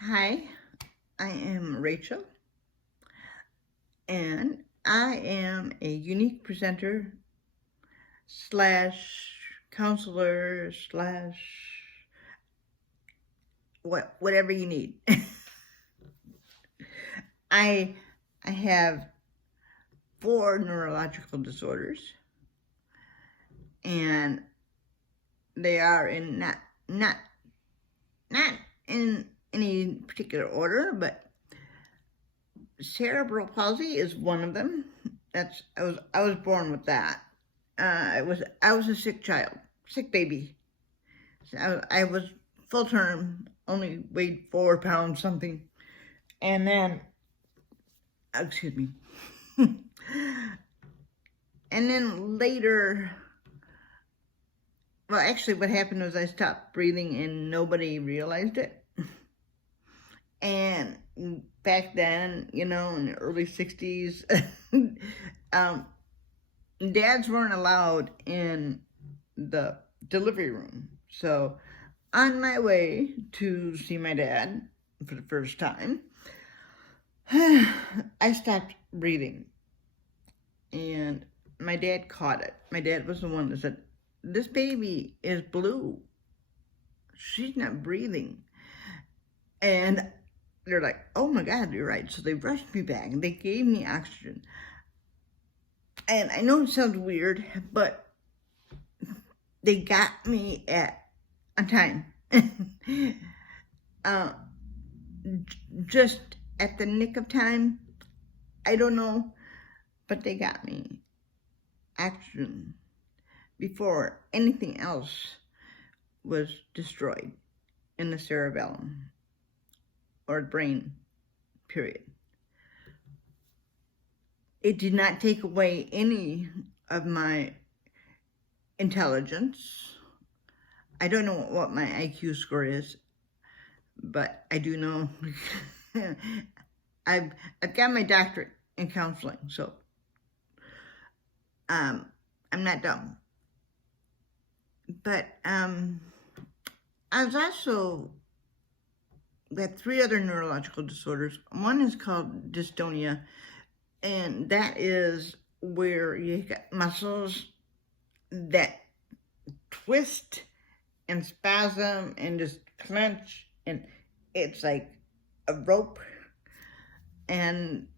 Hi, I am Rachel, and I am a unique presenter slash counselor slash whatever you need. I I have 4 neurological disorders, and they are in not in any particular order, but cerebral palsy is one of them. I was born with that. I was a sick child, sick baby. I was full term, only weighed 4 pounds something, and then excuse me, and then later. Well, actually, what happened was I stopped breathing and nobody realized it. And back then, in the early 60s, dads weren't allowed in the delivery room. So on my way to see my dad for the first time, I stopped breathing. And my dad caught it. My dad was the one that said, "This baby is blue. She's not breathing." And they're like, "Oh my God, you're right." So they rushed me back and they gave me oxygen. And I know it sounds weird, but they got me on time. uh, just at the nick of time. I don't know, but they got me oxygen before anything else was destroyed in the cerebellum or brain, period. It did not take away any of my intelligence. I don't know what my IQ score is, but I do know I've got my doctorate in counseling, so I'm not dumb. But I was also got 3 other neurological disorders. One is called dystonia, and that is where you got muscles that twist and spasm and just clench, and it's like a rope. And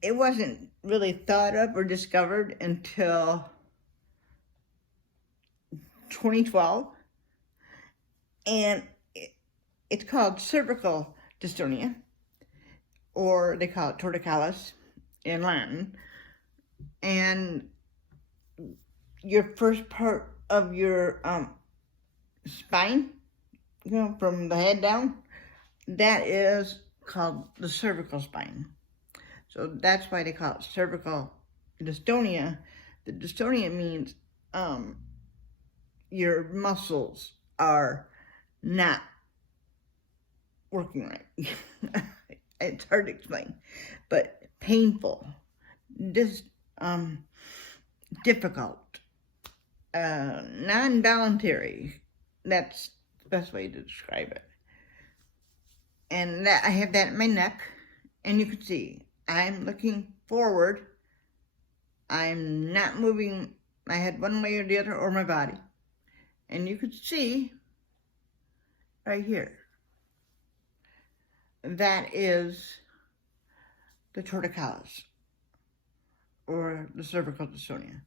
it wasn't really thought of or discovered until 2012, and it's called cervical dystonia, or they call it torticollis in Latin. And your first part of your spine, from the head down, that is called the cervical spine. So that's why they call it cervical dystonia. The dystonia means your muscles are not working right. It's hard to explain, but painful, difficult, non-voluntary. That's the best way to describe it. And that I have that in my neck, and you can see I'm looking forward. I'm not moving my head one way or the other, or my body. And you could see right here, that is the torticollis, or the cervical dystonia.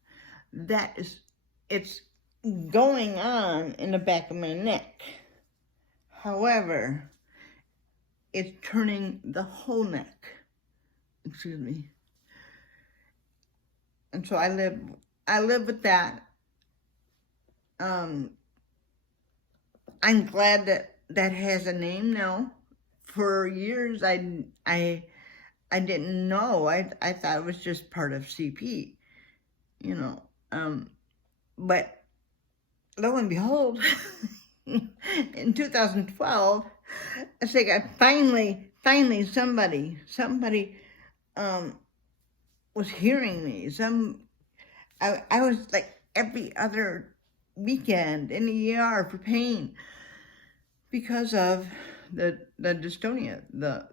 It's going on in the back of my neck. However, it's turning the whole neck. Excuse me. And so I live with that. I'm glad that has a name now. For years, I didn't know. I thought it was just part of CP, But lo and behold, in 2012, I think I finally somebody was hearing me. I was like every other weekend in the ER for pain because of the dystonia, the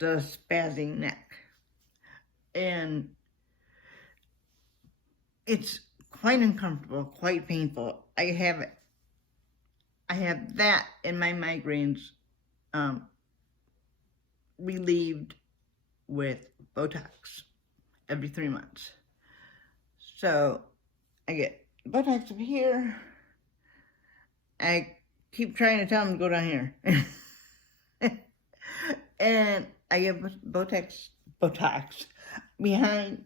spazzing neck. And it's quite uncomfortable, quite painful. I have that and my migraines relieved with Botox every 3 months. So I get Botox up here. I keep trying to tell them to go down here. And I get Botox behind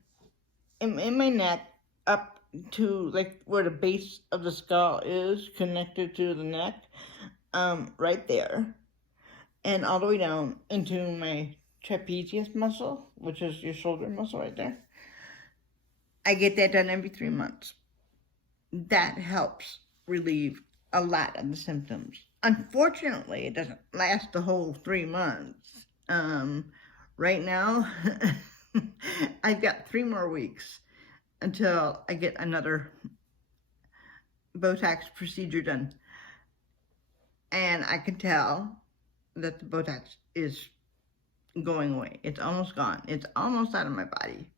in my neck up to like where the base of the skull is connected to the neck, right there, and all the way down into my trapezius muscle, which is your shoulder muscle right there. I get that done every 3 months. That helps relieve a lot of the symptoms. Unfortunately, it doesn't last the whole 3 months. Right now, I've got 3 more weeks until I get another Botox procedure done. And I can tell that the Botox is going away. It's almost gone. It's almost out of my body.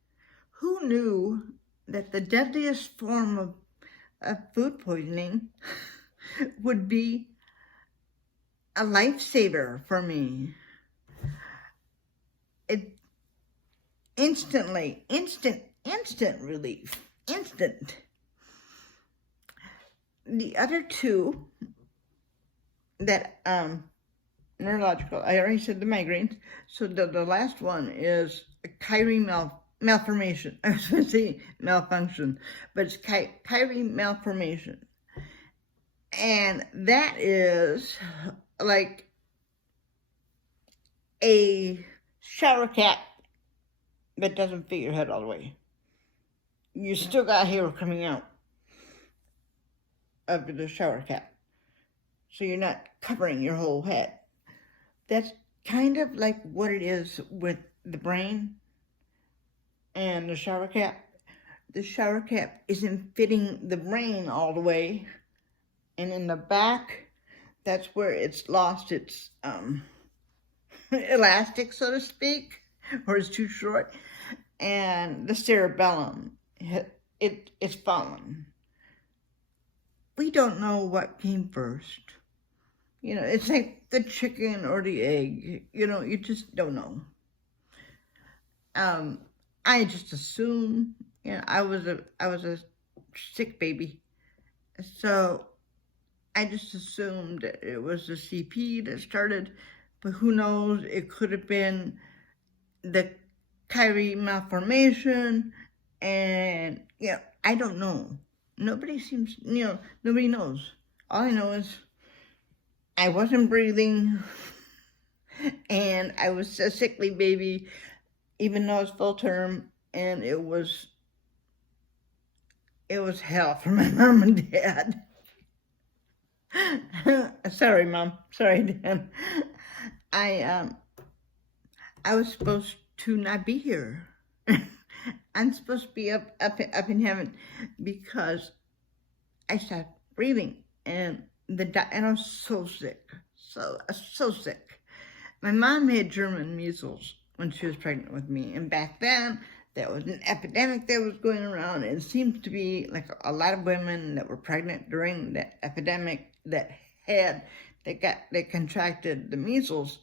Who knew that the deadliest form of food poisoning would be a lifesaver for me? It instant relief, instant. The other two that neurological, I already said the migraines. So the last one is a Kyrie malformation. I was going to say malfunction, but it's Kyrie malformation. And that is like a shower cap that doesn't fit your head all the way. You still got hair coming out of the shower cap. So you're not covering your whole head. That's kind of like what it is with the brain and the shower cap. The shower cap isn't fitting the brain all the way. And in the back, that's where it's lost its elastic, so to speak, or it's too short. And the cerebellum, it's fallen. We don't know what came first. You know, it's like the chicken or the egg. You know, you just don't know. I just assume, you know, I was a sick baby, so I just assumed that it was the CP that started, but who knows? It could have been the Kyrie malformation, and you know, I don't know. Nobody knows. All I know is I wasn't breathing, and I was a sickly baby, even though it's full term, and it was hell for my mom and dad. Sorry, Mom. Sorry, Dad. I was supposed to not be here. I'm supposed to be up in heaven because I stopped breathing, and I was so sick, so sick. My mom had German measles when she was pregnant with me, and back then there was an epidemic that was going around. And it seems to be like a lot of women that were pregnant during that epidemic that contracted the measles,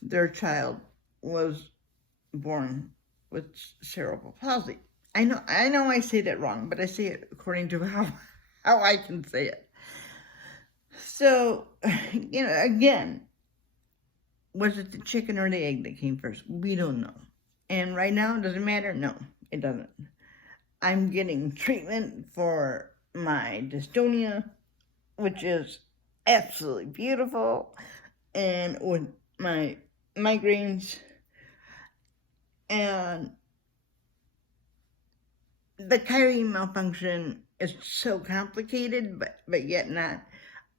their child was born with cerebral palsy. I know I say that wrong, but I say it according to how I can say it. So, you know, again, was it the chicken or the egg that came first? We don't know. And right now, does it matter? No, it doesn't. I'm getting treatment for my dystonia, which is absolutely beautiful, and with my migraines, and the Kyrie malfunction is so complicated, but yet not.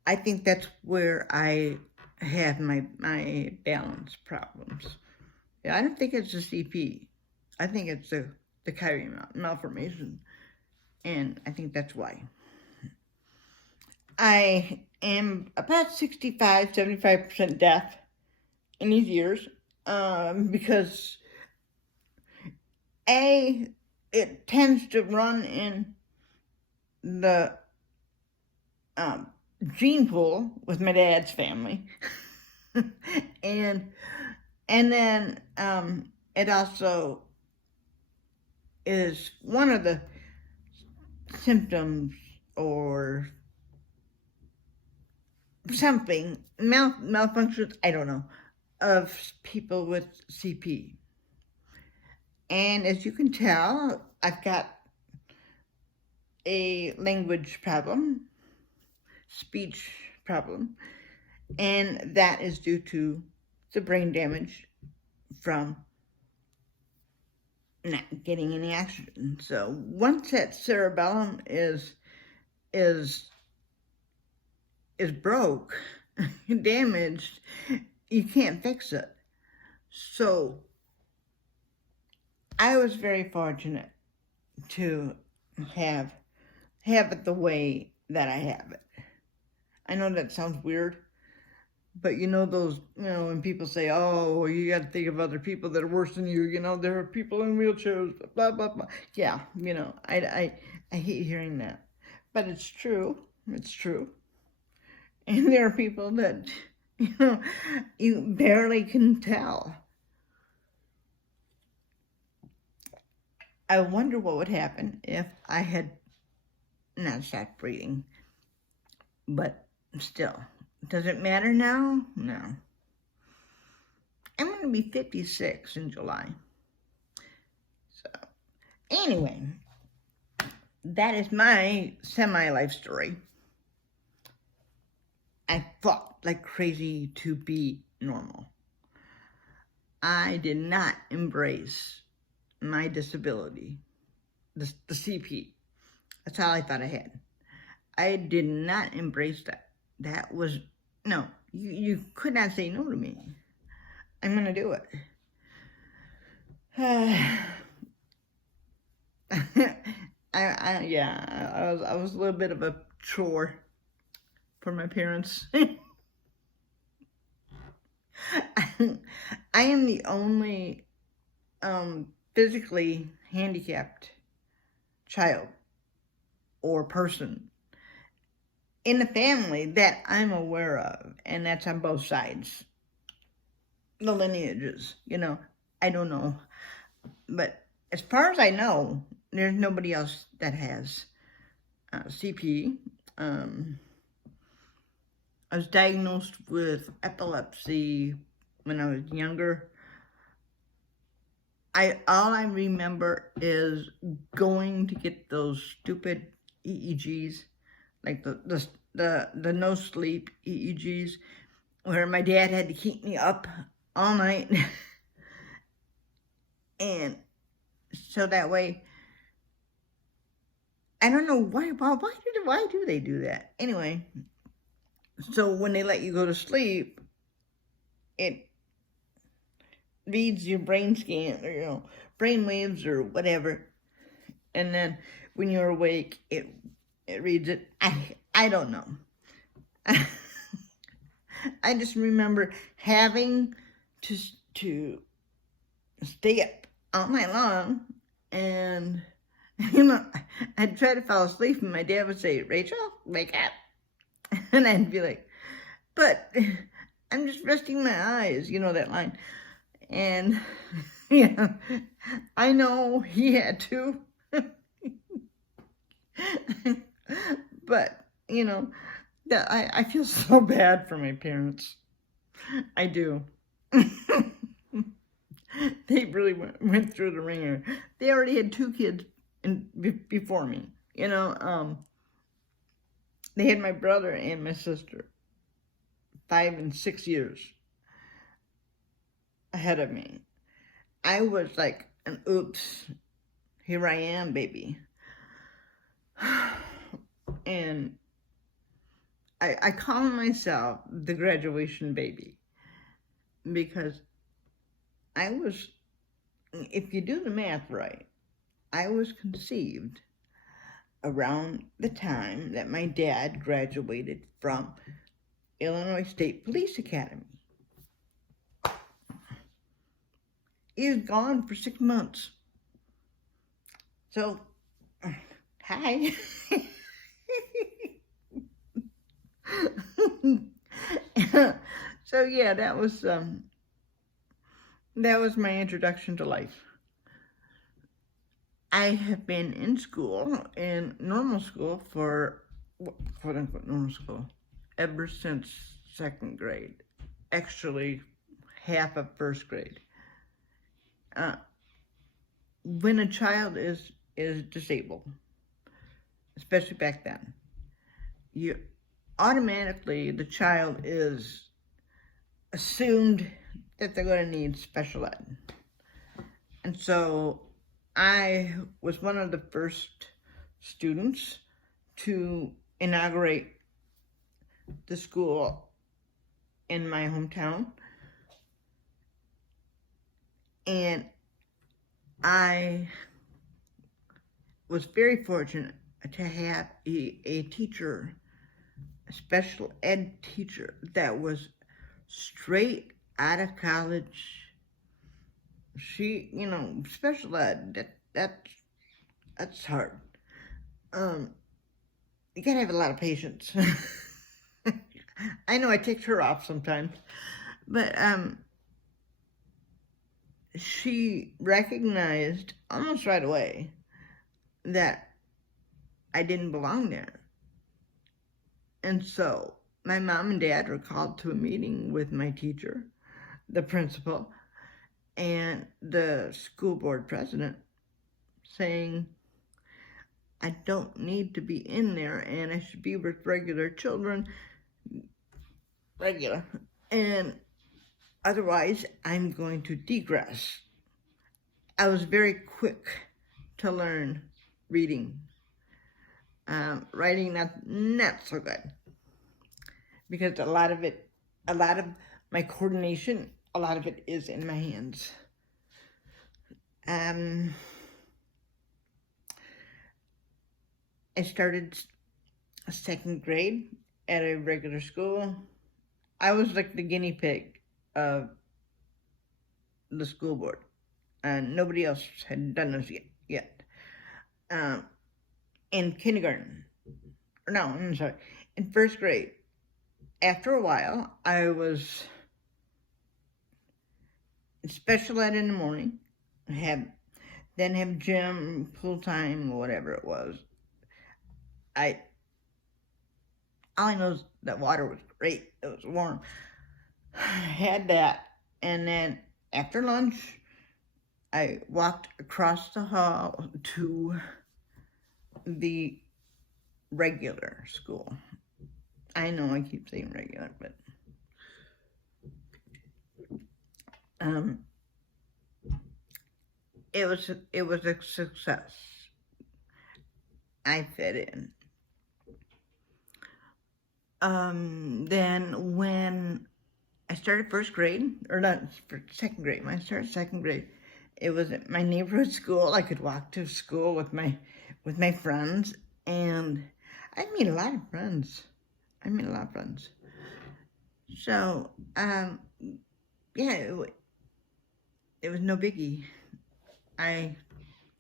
I think that's where I have my balance problems. Yeah, I don't think it's the CP. I think it's the Kyrie malformation, and I think that's why. I and about 65, 75% deaf in these years, because it tends to run in the gene pool with my dad's family, and then it also is one of the symptoms or something malfunctions, I don't know, of people with CP. And as you can tell, I've got a language problem, speech problem, and that is due to the brain damage from not getting any oxygen. So once that cerebellum is broke, damaged, you can't fix it. So I was very fortunate to have it the way that I have it. I know that sounds weird, but when people say, oh, you got to think of other people that are worse than you, there are people in wheelchairs, blah, blah, blah. Yeah, I hate hearing that. But it's true. It's true. And there are people that, you barely can tell. I wonder what would happen if I had not stopped breathing. But still, does it matter now? No. I'm going to be 56 in July. So, anyway, that is my semi-life story. I fought like crazy to be normal. I did not embrace my disability, the CP. That's all I thought I had. I did not embrace that. That was, no, you could not say no to me. I'm going to do it. I was a little bit of a chore for my parents. I am the only physically handicapped child or person in the family that I'm aware of, and that's on both sides. The lineages, I don't know. But as far as I know, there's nobody else that has CP. I was diagnosed with epilepsy when I was younger. All I remember is going to get those stupid EEGs, like the no sleep EEGs, where my dad had to keep me up all night. And so that way, I don't know why do they do that? Anyway, so when they let you go to sleep, it reads your brain scan, or brain waves or whatever, and then when you're awake, it reads it. I don't know. I just remember having to stay up all night long, and I'd try to fall asleep, and my dad would say, "Rachel, wake up," and I'd be like, "But I'm just resting my eyes," that line. And yeah, I know he had to. But I feel so bad for my parents. I do. They really went through the ringer. They already had 2 kids before me. They had my brother and my sister 5 and 6 years ahead of me. I was like an oops, here I am, baby. And I call myself the graduation baby, because if you do the math right, I was conceived around the time that my dad graduated from Illinois State Police Academy. He was gone for 6 months. So, hi. So yeah, that was my introduction to life. I have been in school, in normal school for, quote unquote normal school, ever since 2nd grade. Actually, half of 1st grade. When a child is disabled, especially back then, you automatically, the child is assumed that they're going to need special ed. And so I was one of the first students to inaugurate the school in my hometown. And I was very fortunate to have a teacher, a special ed teacher that was straight out of college. She, special ed, that's hard. You gotta have a lot of patience. I know I ticked her off sometimes, but she recognized almost right away that I didn't belong there. And so my mom and dad were called to a meeting with my teacher, the principal, and the school board president, saying I don't need to be in there and I should be with regular children, and otherwise I'm going to degress. I was very quick to learn reading. Writing, not so good, because a lot of my coordination, a lot of it is in my hands. I started 2nd grade at a regular school. I was like the guinea pig of the school board, and nobody else had done this yet. In kindergarten, in 1st grade, after a while, I was special ed in the morning, then have gym, pool time, whatever it was. All I know is that water was great. It was warm. Had that, and then after lunch, I walked across the hall to the regular school. I know I keep saying regular, but it was a success. I fit in. Then when I started 1st grade, or not, 2nd grade, when I started 2nd grade, it was at my neighborhood school. I could walk to school with my friends, and I made a lot of friends. So, yeah, it was no biggie. I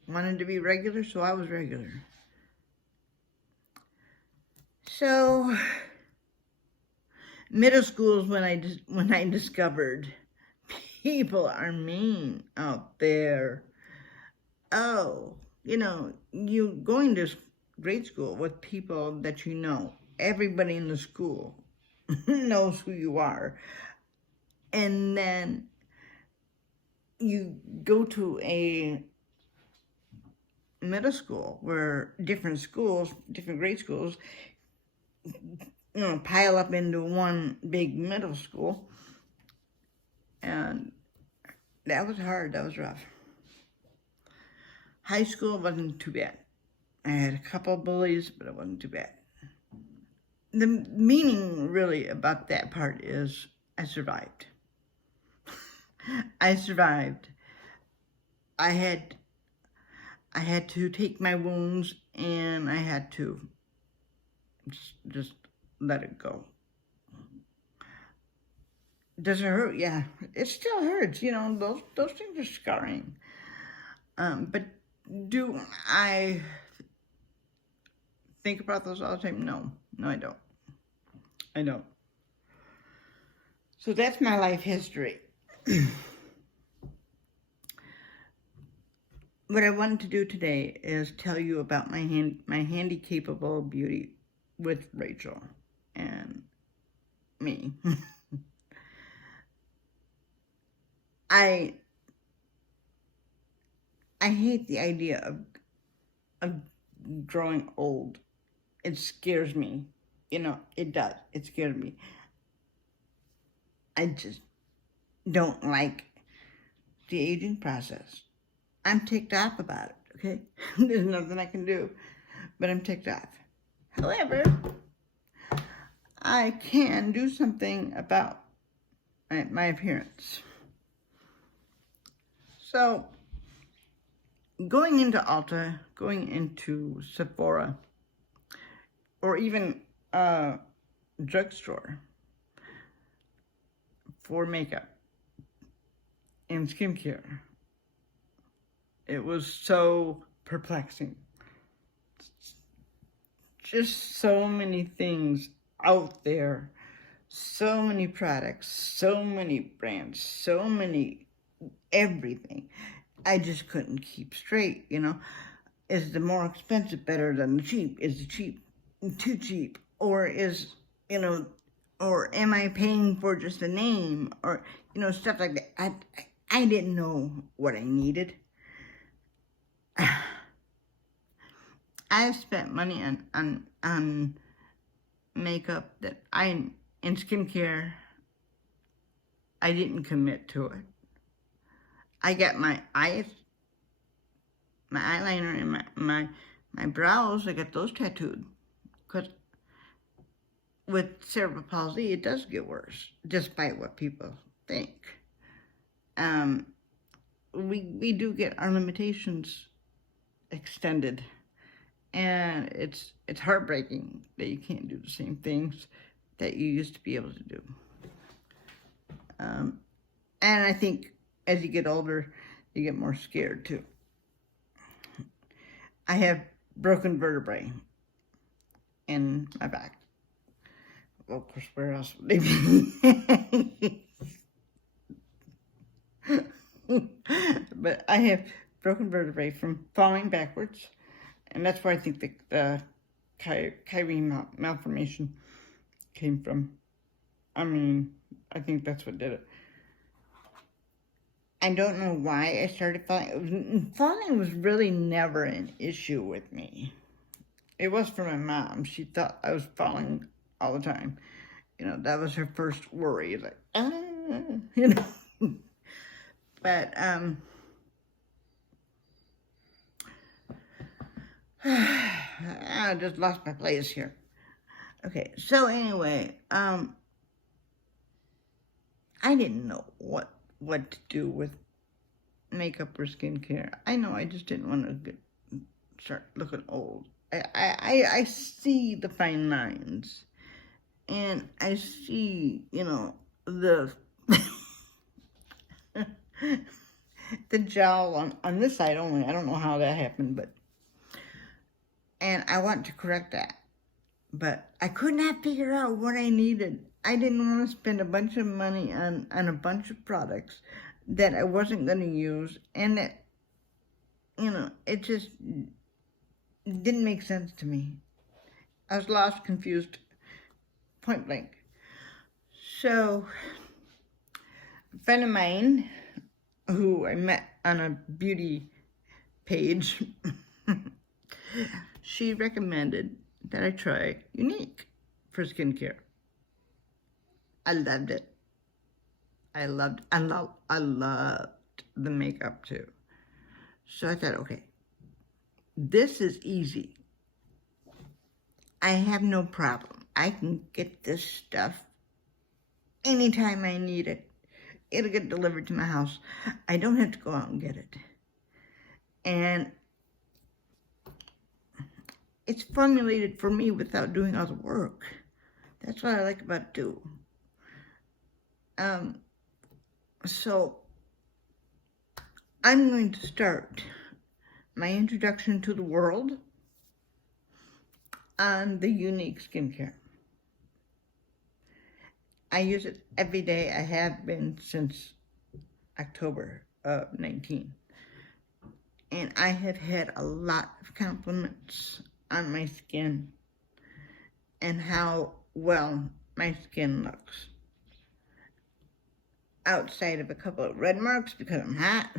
wanted to be regular, so I was regular. So, middle school is when I discovered people are mean out there. Oh, you going to grade school with people that you know. Everybody in the school knows who you are. And then you go to a middle school where different grade schools, pile up into one big middle school. And that was hard, that was rough. High school wasn't too bad. I had a couple of bullies, but it wasn't too bad. The meaning really about that part is I survived. I survived. I had to take my wounds and I had to just let it go. Does it hurt? Yeah, it still hurts. You know, those things are scarring. But do I think about those all the time? No, I don't. I don't. So that's my life history. What I wanted to do today is tell you about my Handicapable beauty with Rachel and me. I hate the idea of growing old. It scares me. You know, it does. It scares me. I just don't like the aging process. I'm ticked off about it, okay? There's nothing I can do, but I'm ticked off. However, I can do something about my appearance. So, going into Ulta, going into Sephora, or even a drugstore for makeup and skincare, it was so perplexing. Just so many things out there, so many products, so many brands, so many everything. I just couldn't keep straight, you know. Is the more expensive better than the cheap? Is the cheap too cheap? Or is, you know, or am I paying for just a name? Or, you know, stuff like that. I didn't know what I needed. I've spent money on makeup that in skincare, I didn't commit to it. I got my eyes, my eyeliner, and my brows, I got those tattooed. Because with cerebral palsy, it does get worse, despite what people think. We do get our limitations extended, and it's heartbreaking that you can't do the same things that you used to be able to do. And I think as you get older, you get more scared too. I have broken vertebrae in my back. Well, of course, where else would they be? But I have broken vertebrae from falling backwards, and that's where I think the Kyrie malformation came from. I mean, I think that's what did it. I don't know why I started falling. Falling was really never an issue with me. It was for my mom. She thought I was falling all the time. You know, that was her first worry. Like, you know. But, I just lost my place here. Okay, so anyway, I didn't know what to do with makeup or skincare. I know I just didn't want to start looking old. I see the fine lines, and I see, you know, the the jowl on this side only. I don't know how that happened, and I want to correct that. But I could not figure out what I needed. I didn't want to spend a bunch of money on a bunch of products that I wasn't going to use, and that, you know, it just didn't make sense to me. I was lost, confused, point blank. So, a friend of mine who I met on a beauty page, she recommended that I try Younique for skincare. I loved it. I loved the makeup too. So I thought, okay, this is easy. I have no problem. I can get this stuff anytime I need it. It'll get delivered to my house. I don't have to go out and get it. And it's formulated for me without doing all the work. That's what I like about it too. So I'm going to start my introduction to the world on the Younique skincare. I use it every day. I have been since October of 19. And I have had a lot of compliments on my skin and how well my skin looks. Outside of a couple of red marks because I'm hot.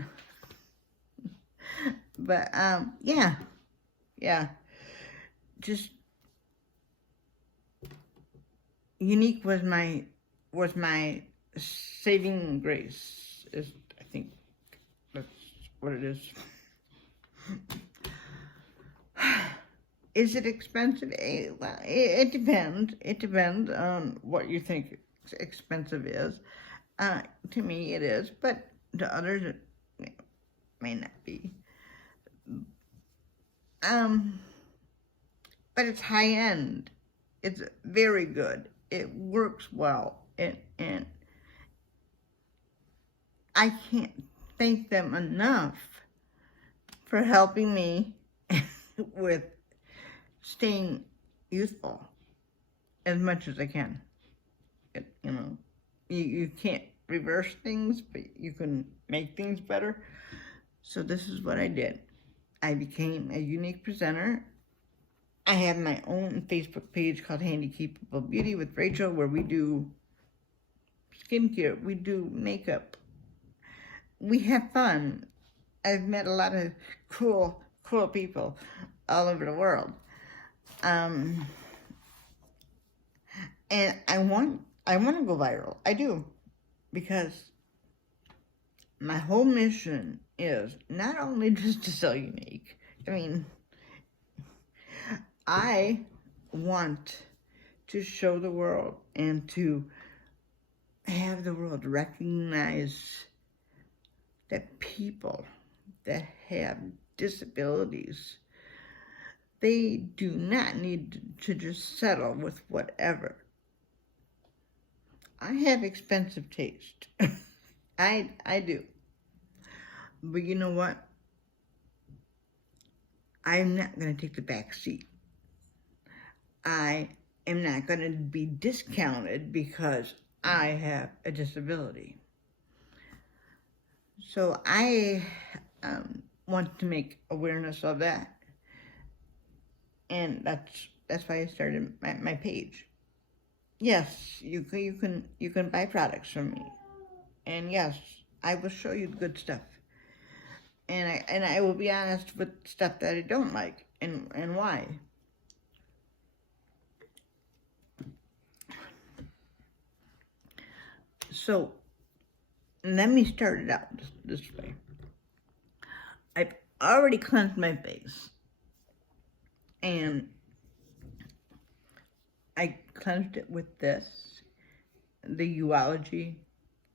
But yeah. Just Younique was my saving grace. I think that's what it is. Is it expensive? Well, it depends. It depends on what you think expensive is. To me, it is, but to others, it may not be. But it's high end. It's very good. It works well, and I can't thank them enough for helping me with staying youthful as much as I can. You can't reverse things, but you can make things better. So this is what I did. I became a Younique presenter. I have my own Facebook page called Handicapable Beauty with Rachel, where we do skincare, we do makeup, we have fun. I've met a lot of cool people all over the world. And I want to go viral. I do, because my whole mission is not only just to sell Younique. I mean, I want to show the world and to have the world recognize that people that have disabilities, they do not need to just settle with whatever. I have expensive taste. I do. But you know what? I'm not going to take the back seat. I am not going to be discounted because I have a disability. So I want to make awareness of that. And that's why I started my page. Yes, you can buy products from me. And yes, I will show you the good stuff. And I will be honest with stuff that I don't like and why. So let me start it out this way. I've already cleansed my face, and I cleansed it with this, the Younique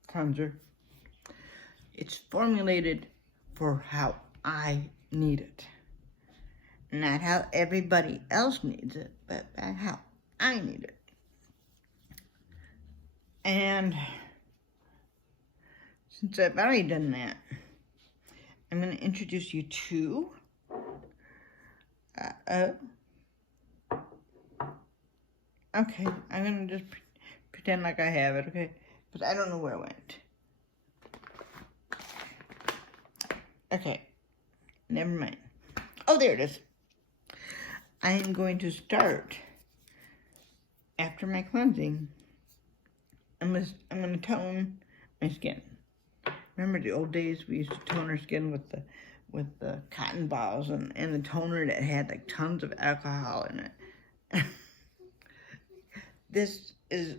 cleanser. It's formulated for how I need it. Not how everybody else needs it, but how I need it. And since I've already done that, I'm going to introduce you to okay, I'm going to just pretend like I have it, okay? Because I don't know where it went. Okay, never mind. Oh, there it is. I am going to start, after my cleansing, I'm going to tone my skin. Remember the old days we used to tone our skin with the cotton balls and the toner that had like tons of alcohol in it. This is,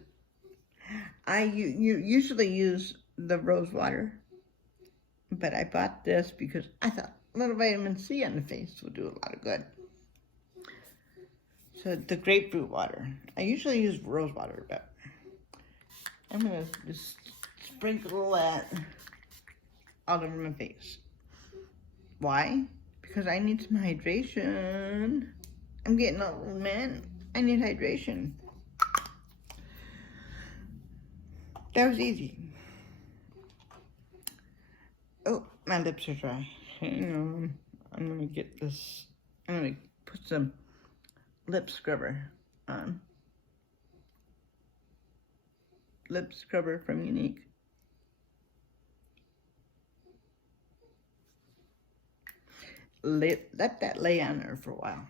you usually use the rose water, but I bought this because I thought a little vitamin C on the face would do a lot of good. So the grapefruit water. I usually use rose water, but I'm going to just sprinkle that all over my face. Why? Because I need some hydration. I'm getting old, man. I need hydration. That was easy. Oh, my lips are dry. Hang on. I'm gonna get this. I'm gonna put some lip scrubber on. Lip scrubber from Younique. Let that lay on there for a while.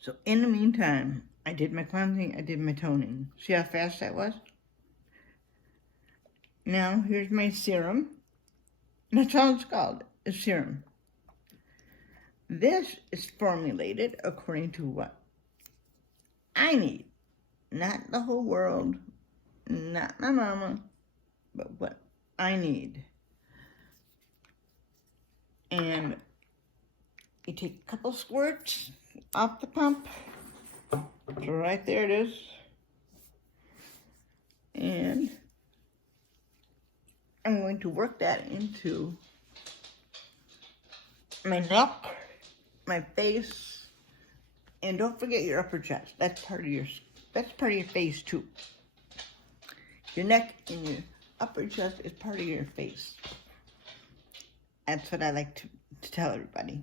So in the meantime, I did my cleansing, I did my toning. See how fast that was? Now here's my serum. That's all it's called, a serum. This is formulated according to what I need. Not the whole world, not my mama, but what I need. And you take a couple squirts off the pump. So right there it is. And I'm going to work that into my neck, my face, and don't forget your upper chest. That's part of your face too. Your neck and your upper chest is part of your face. That's what I like to tell everybody.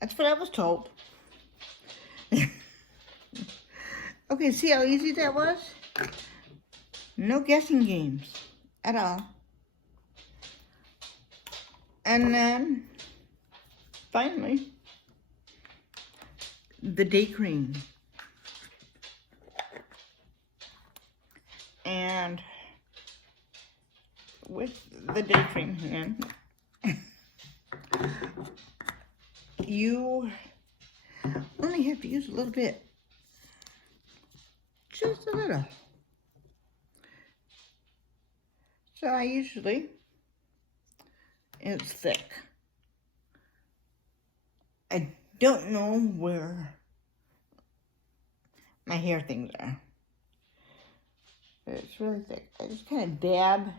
That's what I was told. Okay, see how easy that was? No guessing games at all. And then, finally, the day cream. And with the day cream hand, you only have to use a little bit. Just a little. So I usually, it's thick. I don't know where my hair things are. It's really thick. I just kind of dab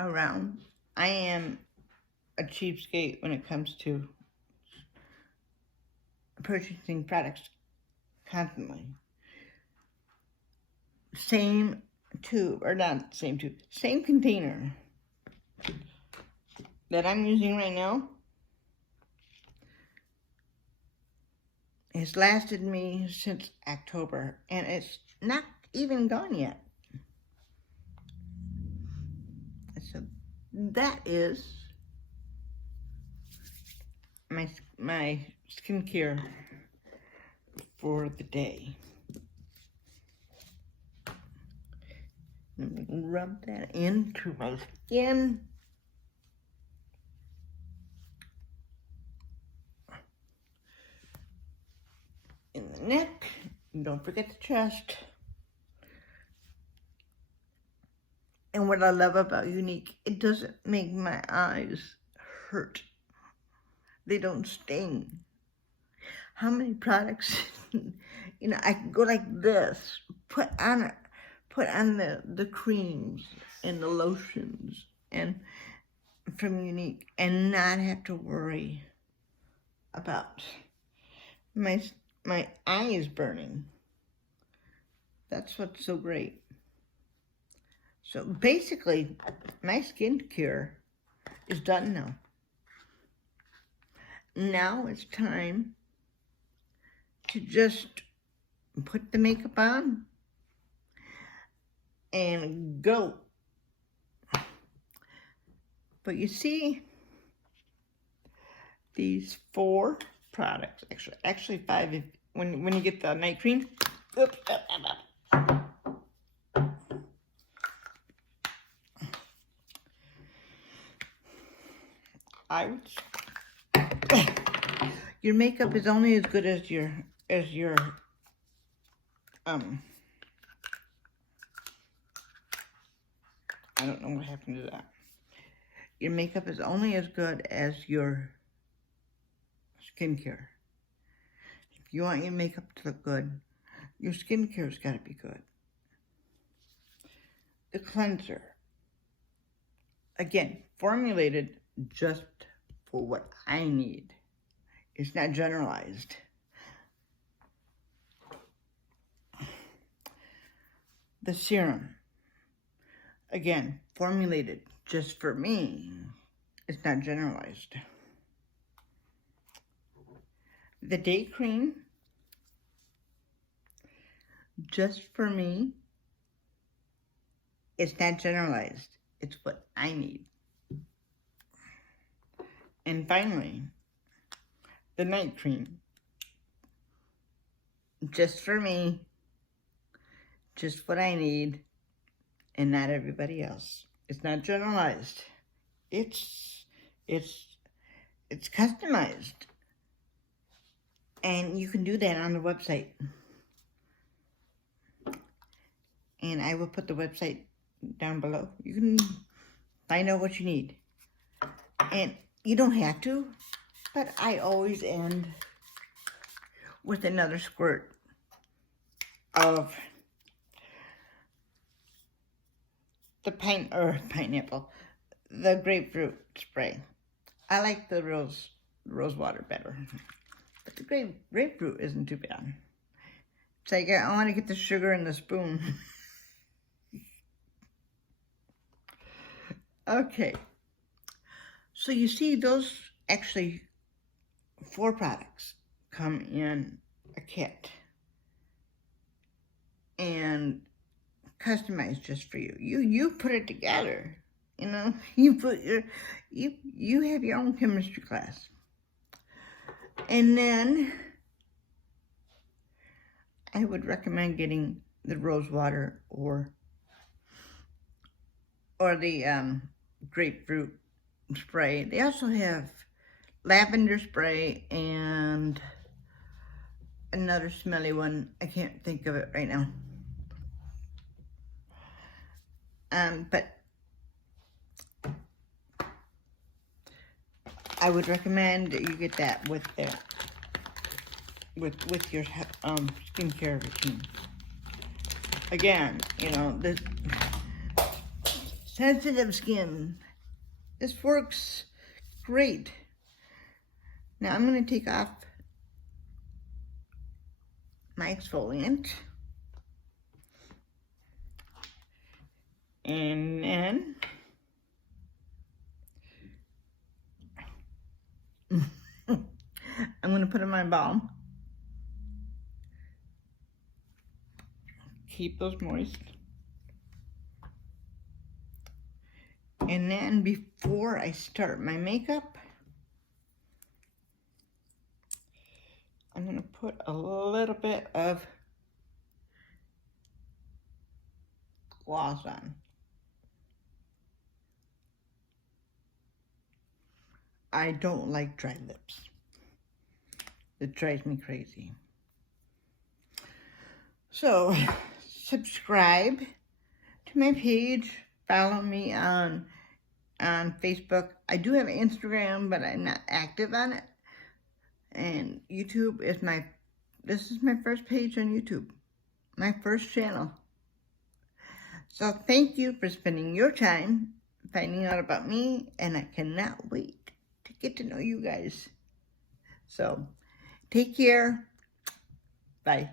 around. I am a cheapskate when it comes to purchasing products constantly. Same tube, or not same tube, same container that I'm using right now has lasted me since October, and it's not even gone yet. So that is my skincare for the day. I'm gonna rub that into my skin. In the neck, and don't forget the chest. And what I love about Younique, it doesn't make my eyes hurt. They don't sting. How many products, I can go like this, put on the creams and the lotions and from Younique, and not have to worry about my eyes burning. That's what's so great. So basically, my skincare is done now. Now it's time to just put the makeup on and go. But you see, these 4 products, actually 5 if, when you get the night cream. Oops, your makeup is only as good as your I don't know what happened to that. Your makeup is only as good as your skincare. If you want your makeup to look good, your skincare's got to be good. The cleanser, again, formulated just for what I need. It's not generalized. The serum, again, formulated just for me. It's not generalized. The day cream, just for me. It's not generalized. It's what I need. And finally, the night cream, just for me, just what I need, and not everybody else. It's not generalized. It's customized. And you can do that on the website. And I will put the website down below. You can find out what you need. And you don't have to, but I always end with another squirt of the pineapple, the grapefruit spray. I like the rose water better, but the grapefruit isn't too bad. It's like I want to get the sugar in the spoon. Okay, so you see those actually 4 products come in a kit and customized just for you. You put it together, you know. You have your own chemistry class, and then I would recommend getting the rose water or the grapefruit spray. They also have lavender spray and another smelly one. I can't think of it right now. But I would recommend that you get that with your skincare routine. Again, you know, this sensitive skin, this works great. Now I'm going to take off my exfoliant, and then I'm going to put in my balm. Keep those moist. And then before I start my makeup, I'm going to put a little bit of gloss on. I don't like dry lips. It drives me crazy. So, subscribe to my page. Follow me on Facebook. I do have Instagram, but I'm not active on it. And YouTube is this is my first page on YouTube. My first channel. So thank you for spending your time finding out about me, and I cannot wait to get to know you guys. So take care. Bye.